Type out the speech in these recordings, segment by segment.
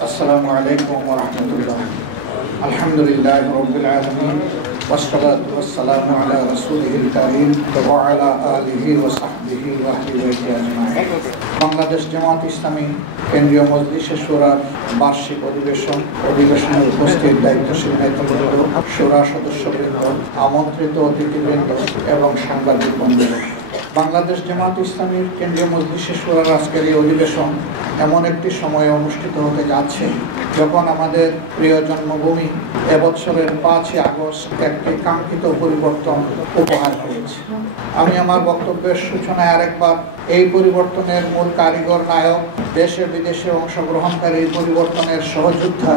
السلام عليكم ورحمة الله. الحمد لله رب العالمين والصلاة والسلام على رسوله الكريم وعلى آله وصحبه وأهل بيته أجمعين. বাংলাদেশ জামাত ইসলামী কেন্দ্রীয় মজলিসে শুরার বার্ষিক অধিবেশনে উপস্থিত দায়িত্বশীল নেতৃবৃন্দ, শুরা সদস্যবৃন্দ, আমন্ত্রিত অতিথিবৃন্দ এবং সাংবাদিক বন্ধুরা, বাংলাদেশ জামাত ইসলামীর কেন্দ্রীয় মজলিসে শুরার আজকের এই অধিবেশন এমন একটি সময়ে অনুষ্ঠিত হতে যাচ্ছে যখন আমাদের প্রিয় জন্মভূমি এবছরের 5ই আগস্ট একটি কাঙ্ক্ষিত পরিবর্তন উপহার পেয়েছে। আমি আমার বক্তব্যের সূচনায় আরেকবার এই পরিবর্তনের মূল কারিগর, নায়ক, দেশে বিদেশে অংশগ্রহণকারী এই পরিবর্তনের সহযোদ্ধা,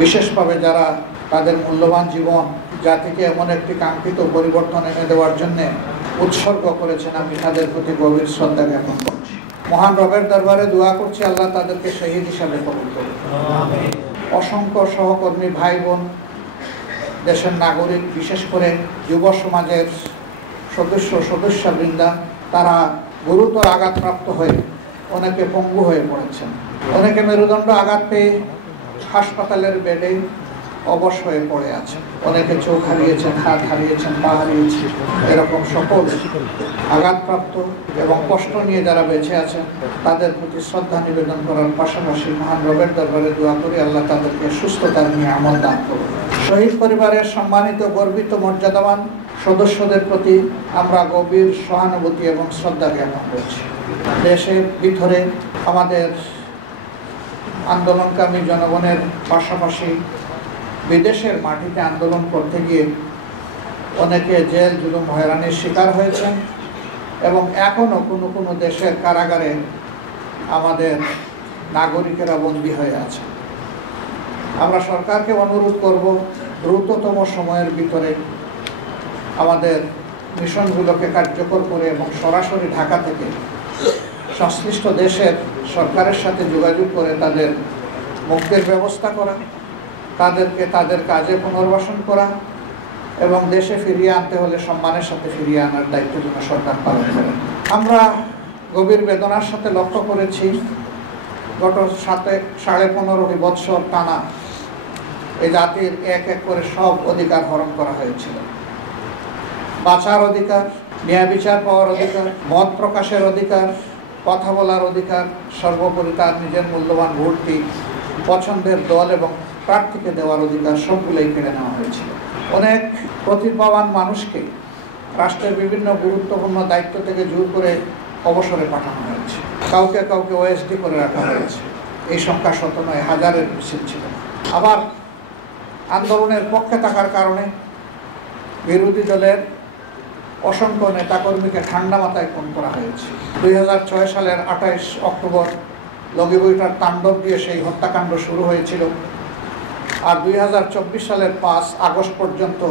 বিশেষভাবে যারা তাদের মূল্যবান জীবন জাতিকে এমন একটি কাঙ্ক্ষিত পরিবর্তন এনে দেওয়ার জন্যে উৎসর্গ করেছেন, আমি তাদের প্রতি গভীর শ্রদ্ধা জ্ঞাপন করছি। মহান রবের দরবারে দোয়া করছি আল্লাহ তাদেরকে শহীদ হিসাবে কবুল করুন। অসংখ্য সহকর্মী, ভাই বোন, দেশের নাগরিক, বিশেষ করে যুব সমাজের সদস্যবৃন্দা, তারা গুরুতর আঘাতপ্রাপ্ত হয়ে অনেকে পঙ্গু হয়ে পড়েছেন, অনেকে মেরুদণ্ড আঘাত পেয়ে হাসপাতালের বেডে অবশ হয়ে পড়ে আছেন, অনেকে চোখ হারিয়েছেন, হাত হারিয়েছেন, পা হারিয়েছেন। এরকম সকল আঘাতপ্রাপ্ত এবং কষ্ট নিয়ে যারা বেঁচে আছেন তাদের প্রতি শ্রদ্ধা নিবেদন করার পাশাপাশি মহান রবের দরবারে দোয়া করি আল্লাহ তাদেরকে সুস্থতার নিয়ে আমল দান করুন। শহীদ পরিবারের সম্মানিত, গর্বিত, মর্যাদাবান সদস্যদের প্রতি আমরা গভীর সহানুভূতি এবং শ্রদ্ধা জ্ঞাপন করছি। দেশের ভিতরে আমাদের আন্দোলনকামী জনগণের পাশাপাশি বিদেশের মাটিতে আন্দোলন করতে গিয়ে অনেকে জেল, জুলুম, হয়রানির শিকার হয়েছেন এবং এখনও কোনো দেশের কারাগারে আমাদের নাগরিকেরা বন্দী হয়ে আছে। আমরা সরকারকে অনুরোধ করব দ্রুততম সময়ের ভিতরে আমাদের মিশনগুলোকে কার্যকর করে এবং সরাসরি ঢাকা থেকে সংশ্লিষ্ট দেশের সরকারের সাথে যোগাযোগ করে তাদের মুক্তির ব্যবস্থা করা, তাদেরকে তাদের কাজে পুনর্বাসন করা এবং দেশে ফিরিয়ে আনতে হলে সম্মানের সাথে ফিরিয়ে আনার দায়িত্ব যেন সরকার পালন করে। আমরা গভীর বেদনার সাথে লক্ষ্য করেছি গত 15.5 বৎসর টানা এই জাতির এক এক করে সব অধিকার হরণ করা হয়েছিল। বাঁচার অধিকার, ন্যায় বিচার পাওয়ার অধিকার, মত প্রকাশের অধিকার, কথা বলার অধিকার, সর্বোপরি তার নিজের মূল্যবান ভোটটি পছন্দের দল এবং প্রার্থীকে দেওয়ার অধিকার সবগুলোই কেড়ে নেওয়া হয়েছিল। অনেক প্রতিভাবান মানুষকে রাষ্ট্রের বিভিন্ন গুরুত্বপূর্ণ দায়িত্ব থেকে জোর করে অবসরে পাঠানো হয়েছে, কাউকে ওএসডি করে রাখা হয়েছে। এই সংখ্যা শত নয়, হাজারের বেশি ছিল। আবার আন্দোলনের পক্ষে থাকার কারণে বিরোধী দলের অসংখ্য নেতাকর্মীকে ঠান্ডা মাথায় খুন করা হয়েছে। 2006 সালের 28 অক্টোবর লগিবইটার তাণ্ডব দিয়ে সেই হত্যাকাণ্ড শুরু হয়েছিল, আর 2024 সালের 5 আগস্ট পর্যন্ত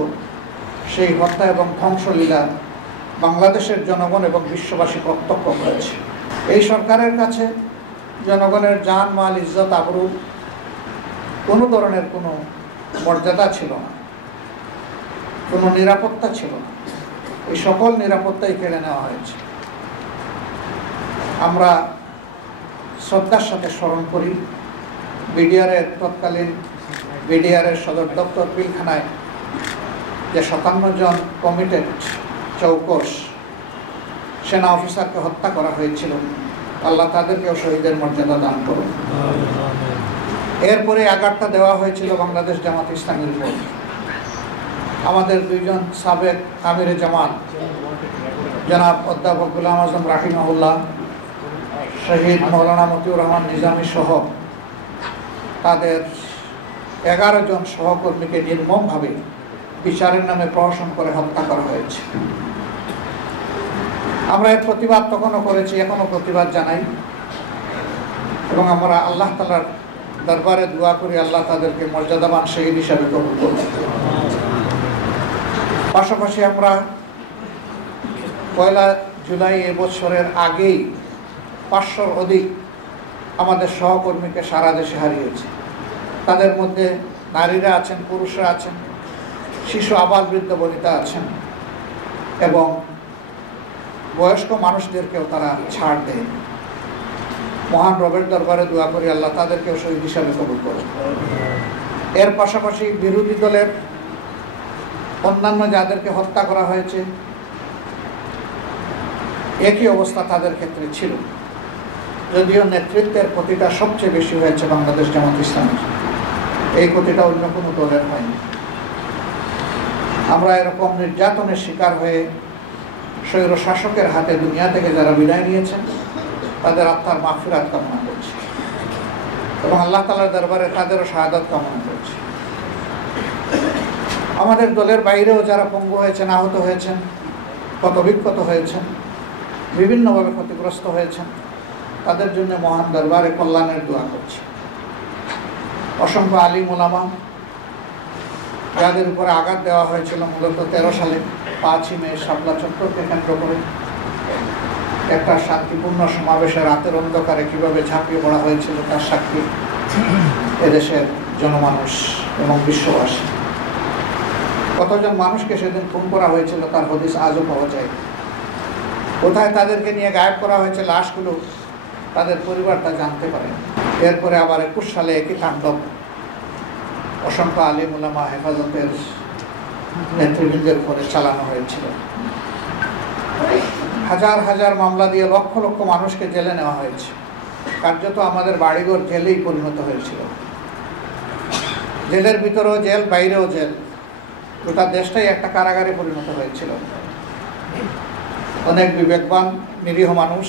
সেই হত্যা এবং ধ্বংসলীলা বাংলাদেশের জনগণ এবং বিশ্ববাসী প্রত্যক্ষ করেছে। এই সরকারের কাছে জনগণের জান, মাল, ইজ্জত, আবরু কোনো ধরনের কোনো মর্যাদা ছিল না, কোনো নিরাপত্তা ছিল না। এই সকল নিরাপত্তাই কেড়ে নেওয়া হয়েছে। আমরা শ্রদ্ধার সাথে স্মরণ করি বিডিআরের সদর দপ্তর পিলখানায় যে 57 জন কমিটেড চৌকস সেনা অফিসারকে হত্যা করা হয়েছিল। আল্লাহ তাদেরকেও শহীদের মর্যাদা দান করুন। এরপরে আঘাতটা দেওয়া হয়েছিল বাংলাদেশ জামাত ইসলামীর উপর। আমাদের 2 জন সাবেক আমিরে জামাত, জনাব অধ্যাপক গোলাম আজম রাহিমাহুল্লাহ, শহীদ মৌলানা মতিউর রহমান নিজামী সহ তাদের 11 জন সহকর্মীকে নির্মমভাবে বিচারের নামে প্রহসন করে হত্যা করা হয়েছে। আমরা এর প্রতিবাদ তখনও করেছি, এখনও প্রতিবাদ জানাই এবং আমরা আল্লাহ তাআলার দরবারে দোয়া করি আল্লাহ তাদেরকে মর্যাদাবান শহীদ হিসাবে কবুল করুন। পাশাপাশি আমরা 1 জুলাই এবছরের আগেই 500-র অধিক আমাদের সহকর্মীকে সারা দেশে হারিয়েছে। তাদের মধ্যে নারীরা আছেন, পুরুষরা আছেন, শিশু, আবাল, বৃদ্ধ, বনিতা আছেন এবং বয়স্ক মানুষদেরকেও তারা ছাড় দেয়। মহান রবের দরবারে দোয়া করি আল্লাহ তাদেরকেও শহীদ হিসাবে কবুল করুন। এর পাশাপাশি বিরোধী দলের অন্যান্য যাদেরকে হত্যা করা হয়েছে একই অবস্থা তাদের ক্ষেত্রে ছিল, যদিও নেতৃত্বের ক্ষতিটা সবচেয়ে বেশি হয়েছে বাংলাদেশ জামাত ইসলামের, এই ক্ষতিটা অন্য কোনো দলের হয়নি। আমরা এরকম নির্যাতনের শিকার হয়ে স্বৈর শাসকের হাতে দুনিয়া থেকে যারা বিদায় নিয়েছেন তাদের আত্মার মাগফিরাত কামনা করছি এবং আল্লাহ তাআলার দরবারে তাদেরও শাহাদাত কামনা করছি। আমাদের দলের বাইরেও যারা পঙ্গু হয়েছেন, আহত হয়েছেন, ক্ষতবিক্ষত হয়েছেন, বিভিন্নভাবে ক্ষতিগ্রস্ত হয়েছেন, তাদের জন্য মহান দরবারে কল্যাণের দোয়া করছি। অসংখ্য আলিম ওলামা যাদের উপরে আঘাত দেওয়া হয়েছিল মূলত 13 সালে 5ই মে শাপলা চত্বরকে কেন্দ্র করে একটা শান্তিপূর্ণ সমাবেশে রাতের অন্ধকারে কিভাবে ঝাঁপিয়ে পড়া হয়েছিল তার সাক্ষী এদেশের জনমানুষ এবং বিশ্ববাসী। কতজন মানুষকে সেদিন খুন করা হয়েছিল তার হদিস আজও পাওয়া যায়। কোথায় তাদেরকে নিয়ে গায়েব করা হয়েছে লাশগুলো তাদের পরিবার তা জানতে পারে। এরপরে আবার 21 সালে একই তাণ্ডব অসংখ্য আলিম উলামা হেফাজতের নেতৃবৃন্দের উপরে চালানো হয়েছিল। হাজার হাজার মামলা দিয়ে লক্ষ লক্ষ মানুষকে জেলে নেওয়া হয়েছে। কার্যত আমাদের বাড়িঘর জেলেই পরিণত হয়েছিল। জেলের ভিতরেও জেল, বাইরেও জেল, গোটা দেশটাই একটা কারাগারে পরিণত হয়েছিল। অনেক বিবেকবান নিরীহ মানুষ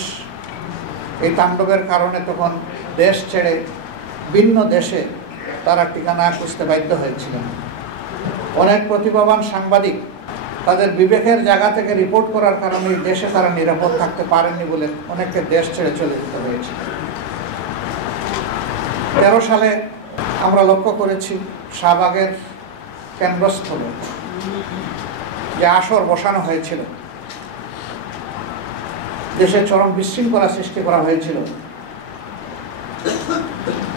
এই তাণ্ডবের কারণে তখন দেশ ছেড়ে ভিন্ন দেশে তারা ঠিকানা খুঁজতে বাধ্য হয়েছিলেন। অনেক প্রতিভাবান সাংবাদিক তাদের বিবেকের জায়গা থেকে রিপোর্ট করার কারণে দেশে তারা নিরাপদ থাকতে পারেননি বলে অনেককে দেশ ছেড়ে চলে যেতে হয়েছে। 13 সালে আমরা লক্ষ্য করেছি শাহবাগের কেন্দ্রস্থলে যে আসর বসানো হয়েছিল, দেশে চরম বিশৃঙ্খলা সৃষ্টি করা হয়েছিল।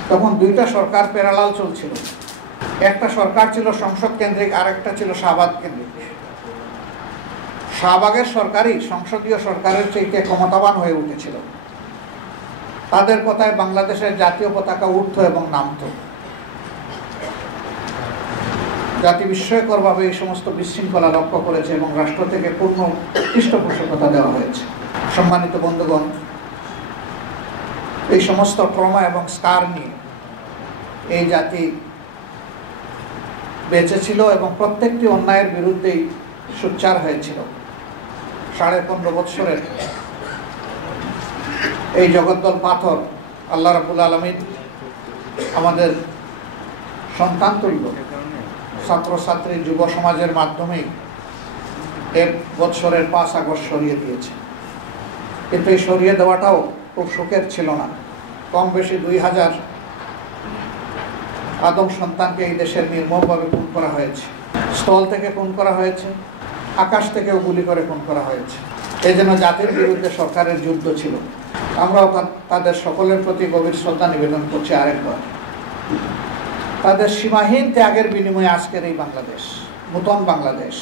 তখন দুইটা সরকার প্যারালাল চলছিল। একটা সরকার ছিল সংসদ কেন্দ্রিক, আরেকটা ছিল শাহবাগ কেন্দ্রিক। শাহবাগের সরকারই সংসদীয় সরকারের চাইতে ক্ষমতাবান হয়ে উঠেছিল। তাদের কথায় বাংলাদেশের জাতীয় পতাকা উঠত এবং নামত। জাতি বিস্ময়করভাবে এই সমস্ত বিশৃঙ্খলা লক্ষ্য করেছে এবং রাষ্ট্র থেকে পূর্ণ পৃষ্ঠপোষকতা দেওয়া হয়েছে। সম্মানিত বন্ধুগণ, এই সমস্ত ট্রমা এবং স্কার নিয়ে এই জাতি বেঁচে ছিল এবং প্রত্যেকটি অন্যায়ের বিরুদ্ধেই সোচ্চার হয়েছিল। 15.5 বৎসরের এই জগদ্দল পাথর আল্লাহ রাব্বুল আলামিন আমাদের সন্তান তুল্য ছাত্রছাত্রী যুব সমাজের মাধ্যমেই 1 বৎসরের 5 আগস্ট সরিয়ে দিয়েছে। কিন্তু এই সরিয়ে দেওয়াটাও খুব সুখের ছিল না। কম বেশি 2000 আদম সন্তানকে এই দেশের নির্মমভাবে খুন করা হয়েছে। স্থল থেকে খুন করা হয়েছে, আকাশ থেকেও গুলি করে খুন করা হয়েছে। এই জন্য জাতির বিরুদ্ধে সরকারের যুদ্ধ ছিল। আমরাও তাদের সকলের প্রতি গভীর শ্রদ্ধা নিবেদন করছি আরেকবার। তাদের সীমাহীন ত্যাগের বিনিময়ে আজকের এই বাংলাদেশ, নূতন বাংলাদেশ।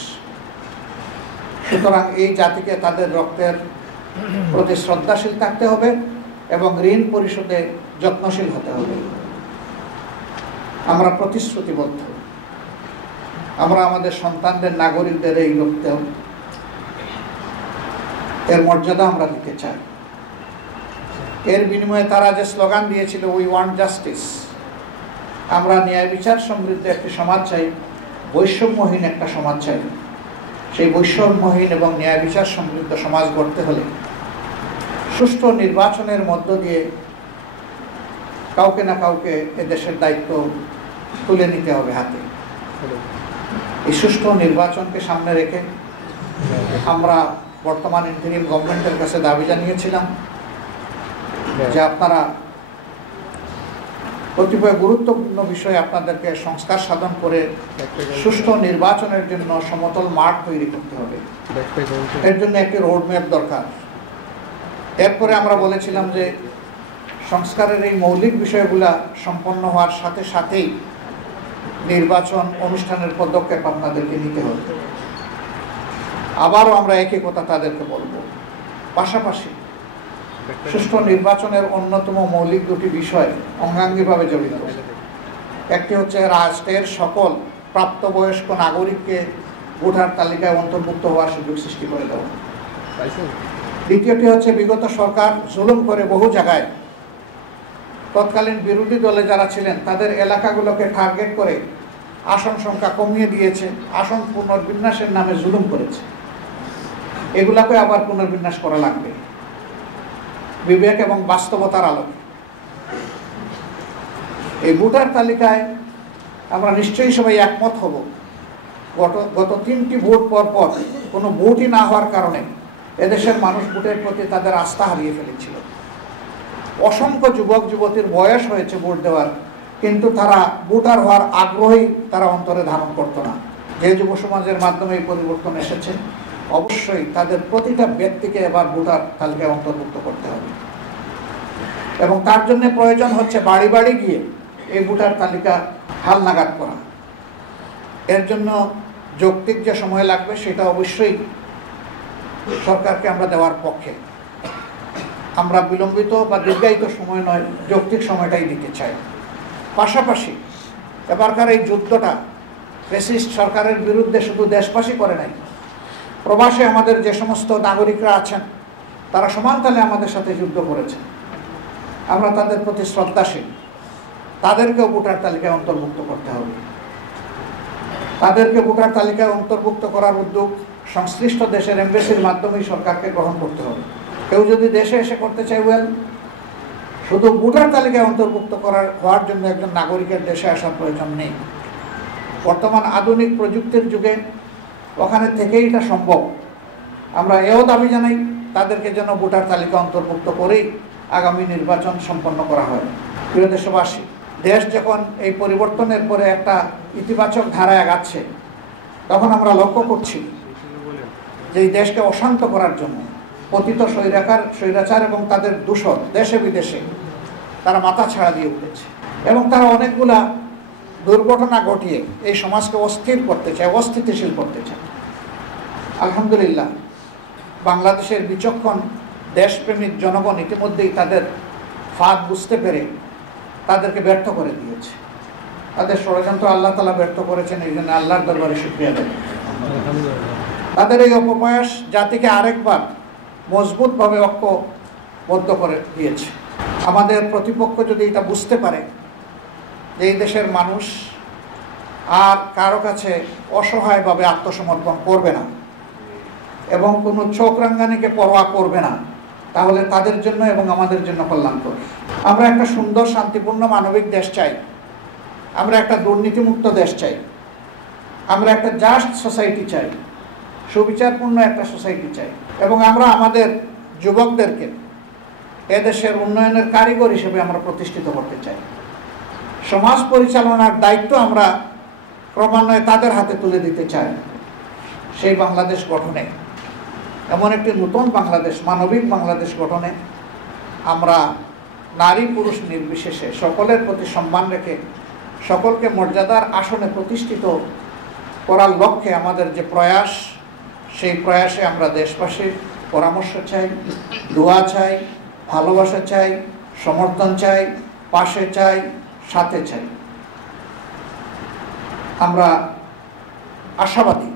সুতরাং এই জাতিকে তাদের রক্তের প্রতি শ্রদ্ধাশীল থাকতে হবে এবং ঋণ পরিশোধে যত্নশীল হতে হবে। আমরা প্রতিশ্রুতিবদ্ধ। আমরা আমাদের সন্তানদের, নাগরিকদের এই রক্ত এর মর্যাদা আমরা দিতে চাই। এর বিনিময়ে তারা যে স্লোগান দিয়েছিল, উই ওয়ান্ট জাস্টিস, আমরা ন্যায় বিচার সমৃদ্ধ একটি সমাজ চাই, বৈষম্যহীন একটা সমাজ চাই। সেই বৈষম্যহীন এবং ন্যায় বিচার সমৃদ্ধ সমাজ গড়তে হলে সুষ্ঠু নির্বাচনের মধ্য দিয়ে কাউকে না কাউকে এদেশের দায়িত্ব তুলে নিতে হবে হাতে। এই সুষ্ঠু নির্বাচনকে সামনে রেখে আমরা বর্তমান ইন্টারিম গভর্নমেন্টের কাছে দাবি জানিয়েছিলাম যে আপনারা কতিপয় গুরুত্বপূর্ণ বিষয়ে আপনাদেরকে সংস্কার সাধন করে সুষ্ঠু নির্বাচনের জন্য সমতল মাঠ তৈরি করতে হবে। এর জন্য একটি রোডম্যাপ দরকার। এরপরে আমরা বলেছিলাম যে সংস্কারের এই মৌলিক বিষয়গুলা সম্পন্ন হওয়ার সাথে সাথেই নির্বাচন অনুষ্ঠানের পদক্ষেপ আপনাদেরকে নিতে হবে। আবারও আমরা একই কথা তাদেরকে বলবো। পাশাপাশি সুষ্ঠু নির্বাচনের অন্যতম মৌলিক দুটি বিষয় অঙ্গাঙ্গিভাবে জড়িত। একটি হচ্ছে রাষ্ট্রের সকল প্রাপ্তবয়স্ক নাগরিককে ভোটার তালিকায় অন্তর্ভুক্ত হওয়ার সুযোগ সৃষ্টি করে দেওয়া। দ্বিতীয়টি হচ্ছে বিগত সরকার জুলুম করে বহু জায়গায় তৎকালীন বিরোধী দলে যারা ছিলেন তাদের এলাকাগুলোকে টার্গেট করে আসন সংখ্যা কমিয়ে দিয়েছে, আসন পুনর্বিন্যাসের নামে জুলুম করেছে। এগুলাকে আবার পুনর্বিন্যাস করা লাগবে বিবেক এবং বাস্তবতার আলোকে। এই ভোটার তালিকায় আমরা নিশ্চয়ই সবাই একমত হব, গত 3টি ভোট পর পর কোনো ভোটই না হওয়ার কারণে এদেশের মানুষ ভোটের প্রতি তাদের আস্থা হারিয়ে ফেলেছিল। অসংখ্য যুবক যুবতীর বয়স হয়েছে ভোট দেওয়ার, কিন্তু তারা ভোটার হওয়ার আগ্রহই তারা অন্তরে ধারণ করত না। যে যুব সমাজের মাধ্যমে এই পরিবর্তন এসেছে, অবশ্যই তাদের প্রতিটা ব্যক্তিকে এবার ভোটার তালিকায় অন্তর্ভুক্ত করতে হবে এবং তার জন্য প্রয়োজন হচ্ছে বাড়ি বাড়ি গিয়ে এই ভোটার তালিকা হালনাগাদ করা। এর জন্য যৌক্তিক যে সময় লাগবে সেটা অবশ্যই সরকারকে আমরা দেওয়ার পক্ষে। আমরা বিলম্বিত বা দীর্ঘায়িত সময় নয়, যৌক্তিক সময়টাই দিতে চাই। পাশাপাশি এবারকার এই যুদ্ধটা ফ্যাসিস্ট সরকারের বিরুদ্ধে শুধু দেশবাসী করে নাই, প্রবাসে আমাদের যে সমস্ত নাগরিকরা আছেন তারা সমানতালে আমাদের সাথে যুদ্ধ করেছেন। আমরা তাদের প্রতি শ্রদ্ধাশীল। তাদেরকেও ভোটার তালিকায় অন্তর্ভুক্ত করতে হবে। তাদেরকে ভোটার তালিকায় অন্তর্ভুক্ত করার উদ্যোগ সংশ্লিষ্ট দেশের এমবেসির মাধ্যমেই সরকারকে গ্রহণ করতে হবে। কেউ যদি দেশে এসে করতে চাই, শুধু ভোটার তালিকায় অন্তর্ভুক্ত হওয়ার জন্য একজন নাগরিকের দেশে আসার প্রয়োজন নেই। বর্তমান আধুনিক প্রযুক্তির যুগে ওখানে থেকেই এটা সম্ভব। আমরা এও দাবি জানাই তাদেরকে যেন ভোটার তালিকা অন্তর্ভুক্ত করেই আগামী নির্বাচন সম্পন্ন করা হয়। প্রিয় দেশবাসী, দেশ যখন এই পরিবর্তনের পরে একটা ইতিবাচক ধারায় আগাচ্ছে, তখন আমরা লক্ষ্য করছি যে এই দেশকে অশান্ত করার জন্য পতিত স্বৈরাচার এবং তাদের দূষণ দেশে বিদেশে তারা মাথা ছাড়া দিয়ে উঠেছে এবং তারা অনেকগুলা দুর্ঘটনা ঘটিয়ে এই সমাজকে অস্থির করতে চায়, অস্থিতিশীল করতে চায়। আলহামদুলিল্লাহ, বাংলাদেশের বিচক্ষণ দেশপ্রেমিক জনগণ ইতিমধ্যেই তাদের ফাঁদ বুঝতে পেরে তাদেরকে ব্যর্থ করে দিয়েছে। তাদের ষড়যন্ত্র আল্লাহ তাআলা ব্যর্থ করেছেন, এই জন্য আল্লাহর দরবারে শুকরিয়া দেয়। তাদের এই অপপ্রয়াস জাতিকে আরেকবার মজবুতভাবে ঐক্যবদ্ধ করে দিয়েছে। আমাদের প্রতিপক্ষ যদি এটা বুঝতে পারে যে এই দেশের মানুষ আর কারো কাছে অসহায়ভাবে আত্মসমর্পণ করবে না এবং কোনো চোখ রাঙ্গানিকে পরোয়া করবে না, তাহলে তাদের জন্য এবং আমাদের জন্য কল্যাণকর। আমরা একটা সুন্দর, শান্তিপূর্ণ, মানবিক দেশ চাই। আমরা একটা দুর্নীতিমুক্ত দেশ চাই। আমরা একটা জাস্ট সোসাইটি চাই, সুবিচারপূর্ণ একটা সোসাইটি চাই এবং আমরা আমাদের যুবকদেরকে এদেশের উন্নয়নের কারিগর হিসেবে আমরা প্রতিষ্ঠিত করতে চাই। সমাজ পরিচালনার দায়িত্ব আমরা ক্রমান্বয়ে তাদের হাতে তুলে দিতে চাই। সেই বাংলাদেশ গঠনে, এমন একটি নতুন বাংলাদেশ, মানবিক বাংলাদেশ গঠনে আমরা নারী পুরুষ নির্বিশেষে সকলের প্রতি সম্মান রেখে সকলকে মর্যাদার আসনে প্রতিষ্ঠিত করার লক্ষ্যে আমাদের যে প্রয়াস, সেই প্রয়াসে আমরা দেশবাসীর পরামর্শ চাই, দোয়া চাই, ভালোবাসা চাই, সমর্থন চাই, পাশে চাই, সাথে চাই। আমরা আশাবাদী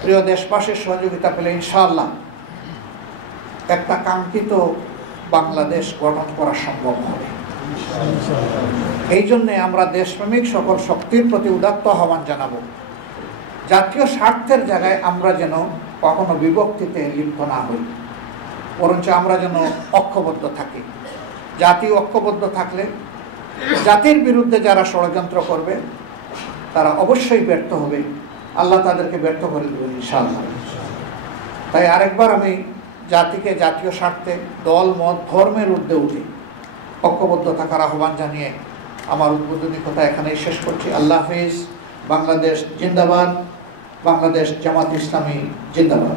প্রিয় দেশবাসীর সহযোগিতা পেলে ইনশাআল্লাহ একটা কাঙ্ক্ষিত বাংলাদেশ গঠন করা সম্ভব হবে। এই জন্যে আমরা দেশপ্রেমিক সকল শক্তির প্রতি উদাত্ত আহ্বান জানাবো। জাতীয় স্বার্থের জায়গায় আমরা যেন কখনো বিভক্তিতে লিপ্ত না হই, বরঞ্চ আমরা যেন ঐক্যবদ্ধ থাকি। জাতি ঐক্যবদ্ধ থাকলে জাতির বিরুদ্ধে যারা ষড়যন্ত্র করবে তারা অবশ্যই ব্যর্থ হবে। আল্লাহ তাদেরকে ব্যর্থ করে দেবেন ইনশাআল্লাহ। তাই আরেকবার আমি জাতিকে জাতীয় স্বার্থে দল মত ধর্মের ঊর্ধ্বে উঠে ঐক্যবদ্ধ থাকার আহ্বান জানিয়ে আমার উদ্বোধনী কথা এখানেই শেষ করছি। আল্লাহ হাফিজ। বাংলাদেশ জিন্দাবাদ। বাংলাদেশ জামাত ইসলামী জিন্দাবাদ।